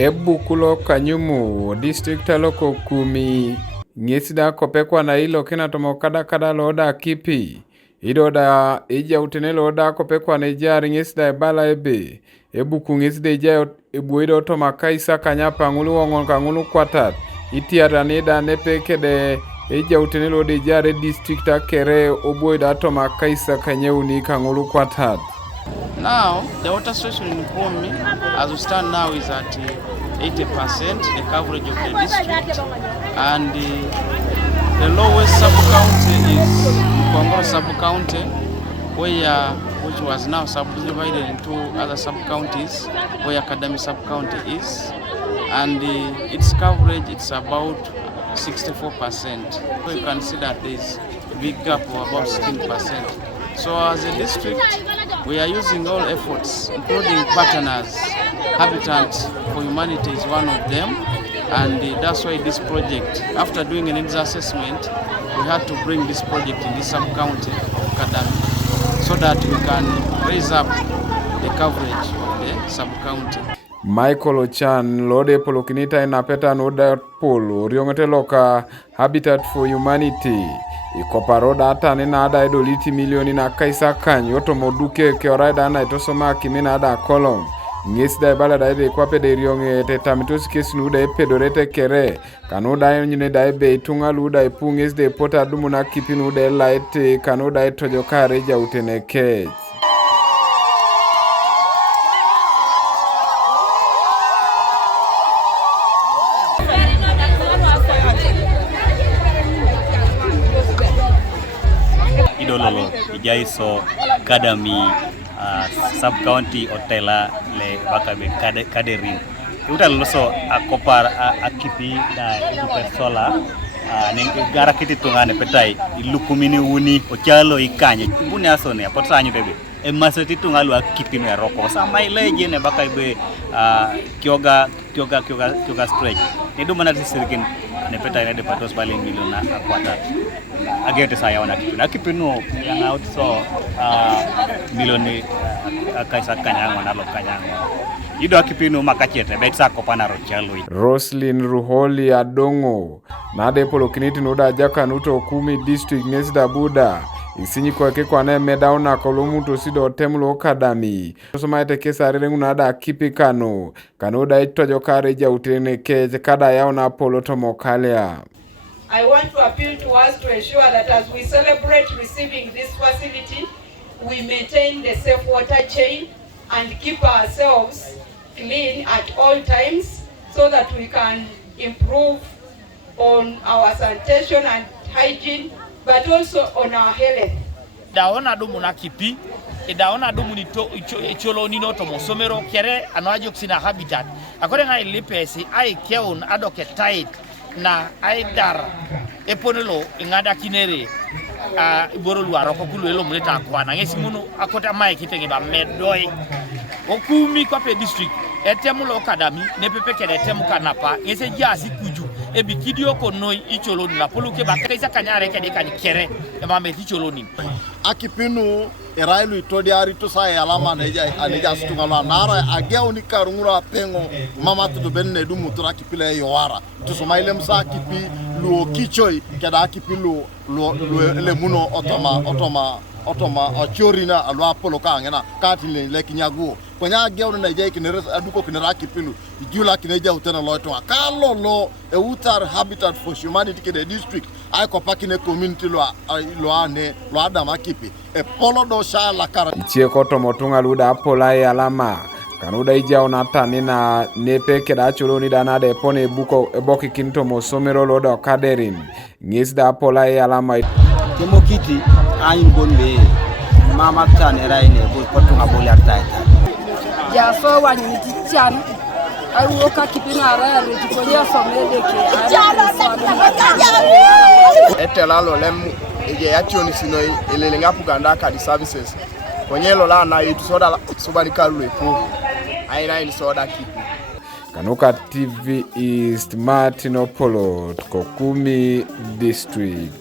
Ebukulo Kanyum district loko kumi ngisida kopekwa na ilo kina tomo Ekadakada loda Akipi idoda ija utene loda kopekwa na ijari ngisida ebala ebe ebuku ngisida ija ebuido toma kaisa kanyapa ngulu wongon kangulu kwatat itiaranida nepeke de ija utene loda ijari district akere obuida toma kaisa kanyeuni kangulu kwatat. Now, the water situation in Kumi, as we stand now, is at 80% the coverage of the district, and the lowest sub-county is Kongoro sub-county, which was now subdivided into other sub-counties, where Akadami sub-county is, and its coverage it's about 64%. So you can see that there is a big gap of about 16%. So as a district, we are using all efforts, including partners. Habitat for Humanity is one of them, and that's why this project, after doing an assessment, we had to bring this project in this sub-county of Kadami so that we can raise up the coverage of the sub-county. Michael Ochan lode polokinita inapeta noda polo riongete loka Habitat for Humanity ikoparoda hata nina ada edoliti milioni na kaisa kanyo yoto moduke keoraida na itosoma kimina ada kolom ngesida ibala daide kwa pede rionge tetamitosi kesi nuda epedorete kere kanoda yonyine daibe itunga luda ipungeside pota dumu na Akipi nuda Elaete kanoda itojoka reja uteneke. Idololo ijaiso Akadami sub-county otela le bakabe kaderin utaloso akopar Akipi na idupesola gara kiti tungane petai ilukumini uni ochalo ikanye bune asone apotanyu bebe emaseti tungalu Akipi no roko sama ileje ne bakabe kyoga stretch idumana tisirikin ne petai ne depatos bali miliona akwata agete saya wana Akipi no yang out so milioni kaisa kanyango na lokanyango ido Akipi no makachete betsa kopana rochalo. Roslyn Ruholi Adongo nade polokiniti noda jaka nuto kumi district nesida buda isinyi kweke kwa ne medauna kolomuto sido temulo Akadami soma ete kesa rengu nada Akipi kanoda itojo kareja uteneke kada yao na polo tomokalea. I want to appeal to us to ensure that as we celebrate receiving this facility, we maintain the safe water chain and keep ourselves clean at all times so that we can improve on our sanitation and hygiene, but also on our health. Daona dumu na Akipi, daona dumu ni icholo nino to mosomero kere anoajo kusina Habitat. Akore nga ilipesi ai keun adoke tight na aidar eponelo ingada kinere iboro luaro kokulu elo muleta akwana ngesi munu akota mai kitenge ba medoi okumi kwa pe district etemulo Akadami ne pepekere temu kanapa ngese jasi kuju ebikidio konoi icholoni la poluke ba kaisa kanyare kede kanikere e mame icholoni Akipi no erailu itodiari to sai alama neja stungala nara ageuni karungura pengo mama to benne du mutura Akipi le yoara to somaile msa Akipi lu kichoi keda Akipi lu le muno otoma ochorina alwa poloka ngena katile le kinyago kwanya ageu na jai kinere aduko kinera Akipi lu jula kineja utena loito akalo lo eutar Habitat for Humanity ke district ai kopakine community lo adam Akipi e polo do shala kara ichie koto motunga luda apolai alama kanuda ija onata nina nepeke da chuloni danade pone eboki kinto mosomero loda kaderin ngisda apolai alama Demokiti ayin bonbe mama tanera ine potunga boli artaita ya so wani tichana ai woka Akipi na ara rejiponya somede ke etelalo lem ije yationi sinoi elelenga puganda ka services konyelo la na yitu soda sobani kalu epo aina ni soda Akipi. Kanuka TV East Martinopolo Kokumi District.